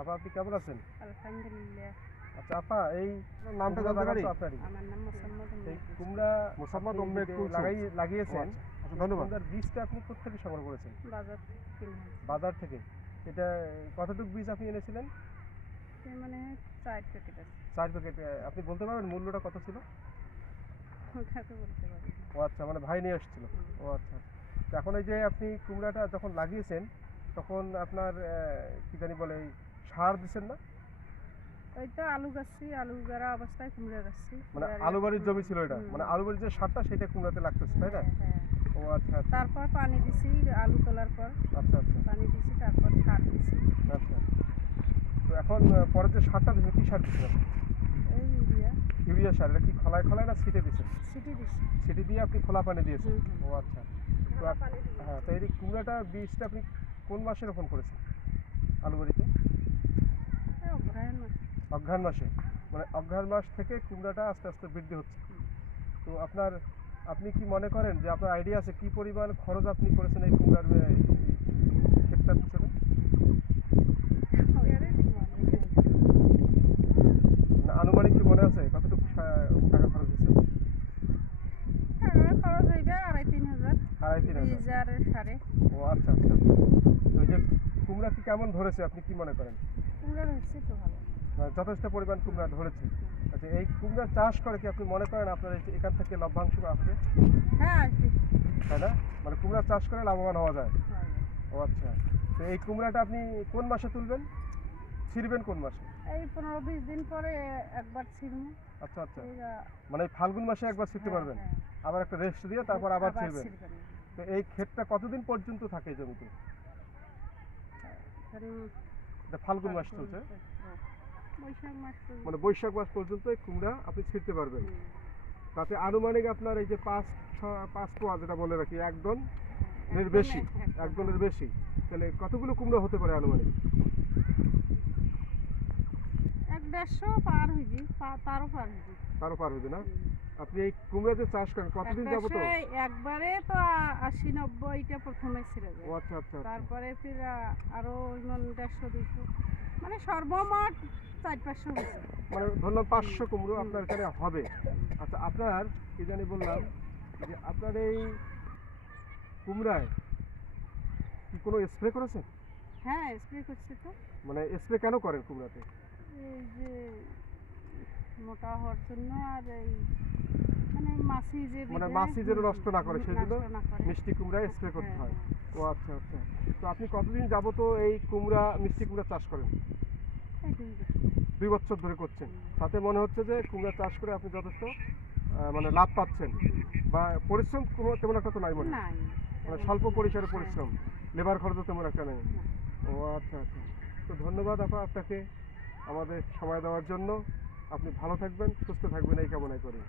আপা আপনি কেমন আছেন? আলহামদুলিল্লাহ। আচ্ছা আপা এই নামটা জানতে পারি? বাগান তো আপনারই? আমার নাম মোসাম্মদ কুমড়া মোসাম্মদ আপনি। লাগাই লাগিয়েছেন আচ্ছা, ধন্যবাদ। বীজটা আপনি কোথেকে সংগ্রহ করেছেন? বাজার থেকে বাজার থেকে? এটা কতটুকু বীজ আপনি এনেছিলেন? মানে চার প্যাকেট আছে। চার প্যাকেট আপনি বলতে পারবেন মূল্যটা কত ছিল। ও আচ্ছা মানে ভাই নিয়ে এসেছিল ও আচ্ছা। তো এখন এই যে আপনি কুমড়াটা যখন লাগিয়েছেন তখন আপনার কি জানি বলে সার দিচ্ছেন না? ওই তো আলু গাছছি আলু গাড়া অবস্থায় কুমড়া গাছছি মানে আলু বাড়ির জমি ছিল এটা? মানে আলু বাড়ির যে সারটা সেটা কুমড়াতে লাগতেছে তাই না? হ্যাঁ, হ্যাঁ। ও আচ্ছা আচ্ছা। তারপর পানি দিছি আলু তোলার পর। আচ্ছা আচ্ছা। পানি দিছি তারপর সার দিছি। আচ্ছা। তো এখন পরের যে সারটা দিচ্ছেন কী সার দিচ্ছেন এই ইউরিয়া। ইউরিয়া সার এটা কি খলায় খলায় না ছিটে দিচ্ছেন সিটি দিছি। সেটি দিয়ে আপনি খোলা পানি দিয়েছেন। ও আচ্ছা। তো। হ্যাঁ তো এই কুমড়াটা বীজটা আপনি কোন মাসে রোপণ করেছেন আলু বাড়িতে এই অঘ্রাণ মাসে। মানে অঘ্রাণ মাস থেকে কুমড়াটা আস্তে আস্তে বৃদ্ধি হচ্ছে। তো আপনার আপনি কি মনে করেন যে আপনার আইডিয়া আছে কি পরিমাণ খরচ আপনি করেছেন এই কুমড়ার ক্ষেতটার পিছনে? আনুমানিক কি মনে আছে? কতটুকু টাকা খরচ হয়েছে? খরচ হইবে আড়াই তিন হাজার। আড়াই তিন হাজার। বীজ ও আচ্ছা আচ্ছা এই যে কুমড়া কি কেমন ধরেছে আপনি কি মনে করেন? কুমড়া হচ্ছে তো ভালো। যথেষ্ট পরিমাণ কুমড়া ধরেছে। আচ্ছা এই কুমড়া চাষ করে কি আপনি মনে করেন আপনার এখান থেকে লভ্যাংশ আসবে? হ্যাঁ আসবে তাই না? মানে কুমড়া চাষ করে লাভবান হওয়া যায়। হ্যাঁ। ও আচ্ছা। তো এই কুমড়াটা আপনি কোন মাসে তুলবেন? ছিড়বেন কোন মাসে? এই পনেরো বিশ দিন পরে একবার ছিড়বো। আচ্ছা আচ্ছা। মানে ফাল্গুন মাসে একবার ছিড়তে হ্যাঁ, পারবেন? হ্যাঁ। আবার একটা রেস্ট দিয়ে তারপর আবার ছিড়বেন। তো এই ক্ষেতটা কতদিন পর্যন্ত থাকে জমিতে? ফাল্গুন মাস চলছে। বৈশাখ মাস পর্যন্ত। মানে বৈশাখ মাস পর্যন্ত এই কুমড়া আপনি ছিড়তে পারবেন। তাতে আনুমানিক আপনার এই যে পাঁচ ছ- পাঁচ পোয়া যেটা বলে রাখি একদম এর বেশি একদম একদমের বেশি। তাহলে কতগুলো কুমড়া হতে পারে আনুমানিক? এক দেড়শো পার হইবি তারও পার হইবি তারও পার হবে না? আপনি এই কুমড়া যে চাষ করেন? কতদিন যাব তো একবারে তো আশি নব্বইটা প্রথমে ছিঁড়ে ও যায় আচ্ছা আচ্ছা আচ্ছা। তারপরে ফির আরও দেড়শো দুশো মানে সর্বমোট চার পাঁচশো মানে ধরলাম পাঁচশো কুমড়ো আপনার এখানে হবে। আচ্ছা আপনার কি জানি বললাম যে আপনার এই কুমড়ায় কি কোনো স্প্রে করেছেন? হ্যাঁ স্প্রে করছে তো। মানে স্প্রে কেন করেন কুমড়াতে? এই যে মোটা হওয়ার জন্য আর এই মানে মাছি যে মানে মাছি যেন নষ্ট না করে হুম, সেই জন্য নষ্ট না করে। মিষ্টি কুমড়ায় স্প্রে করতে হ্যাঁ, হয়। হ্যাঁ। ও আচ্ছা আচ্ছা। তো আপনি কতদিন যাব তো এই কুমড়া মিষ্টি কুমড়া চাষ করেন? দুই বছর। ধরে করছেন। তাতে মনে হচ্ছে যে কুমড়া চাষ করে আপনি যথেষ্ট মানে লাভ পাচ্ছেন। বা পরিশ্রম কোনো তেমন একটা তো নাই মনে হয়। মানে স্বল্প পরিসরে পরিশ্রম। লেবার খরচও তেমন একটা নেই? ও আচ্ছা আচ্ছা। তো ধন্যবাদ আপা আপনাকে আমাদের সময় দেওয়ার জন্য। আপনি ভালো থাকবেন সুস্থ থাকবেন এই কামনাই করি।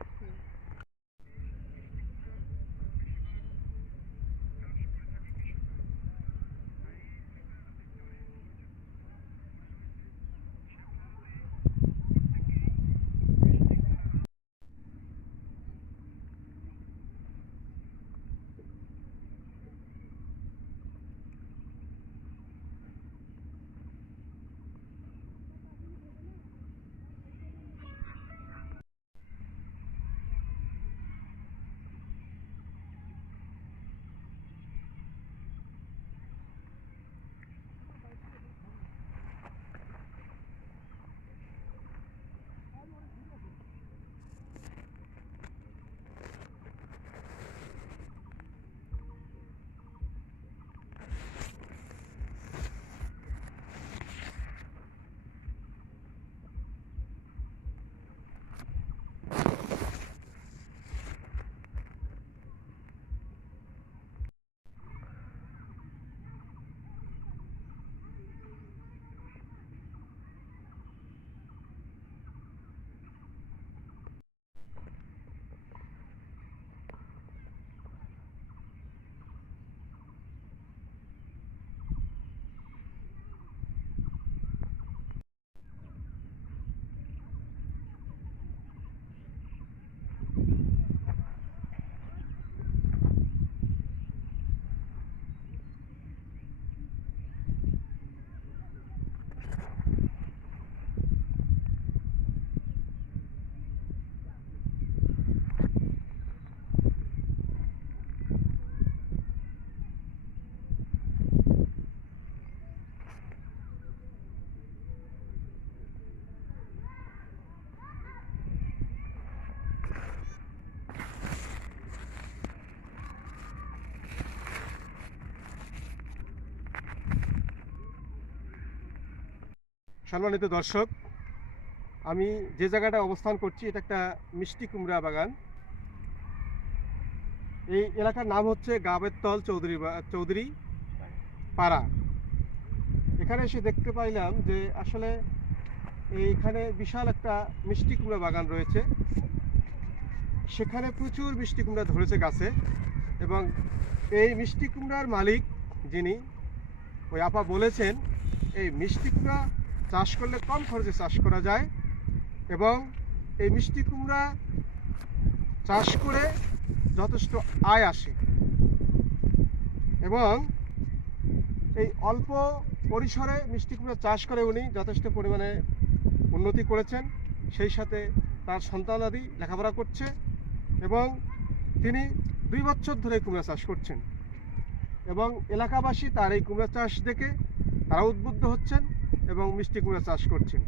সম্মানিত দর্শক, আমি যে জায়গাটা অবস্থান করছি, এটা একটা মিষ্টি কুমড়া বাগান। এই এলাকার নাম হচ্ছে গাবেরতল চৌধুরী চৌধুরী পাড়া। এখানে এসে দেখতে পাইলাম যে আসলে এইখানে বিশাল একটা মিষ্টি কুমড়া বাগান রয়েছে। সেখানে প্রচুর মিষ্টি কুমড়া ধরেছে গাছে এবং এই মিষ্টি কুমড়ার মালিক যিনি, ওই আপা বলেছেন, এই মিষ্টি কুমড়া চাষ করলে কম খরচে চাষ করা যায় এবং এই মিষ্টি কুমড়া চাষ করে যথেষ্ট আয় আসে। এবং এই অল্প পরিসরে মিষ্টি কুমড়া চাষ করে উনি যথেষ্ট পরিমাণে উন্নতি করেছেন। সেই সাথে তার সন্তানাদি লেখাপড়া করছে এবং তিনি দুই বছর ধরে কুমড়া চাষ করছেন। এবং এলাকাবাসী তার এই কুমড়া চাষ দেখে তারা উদ্বুদ্ধ হচ্ছেন। এবং মিষ্টি কুমড়া চাষ করছেন।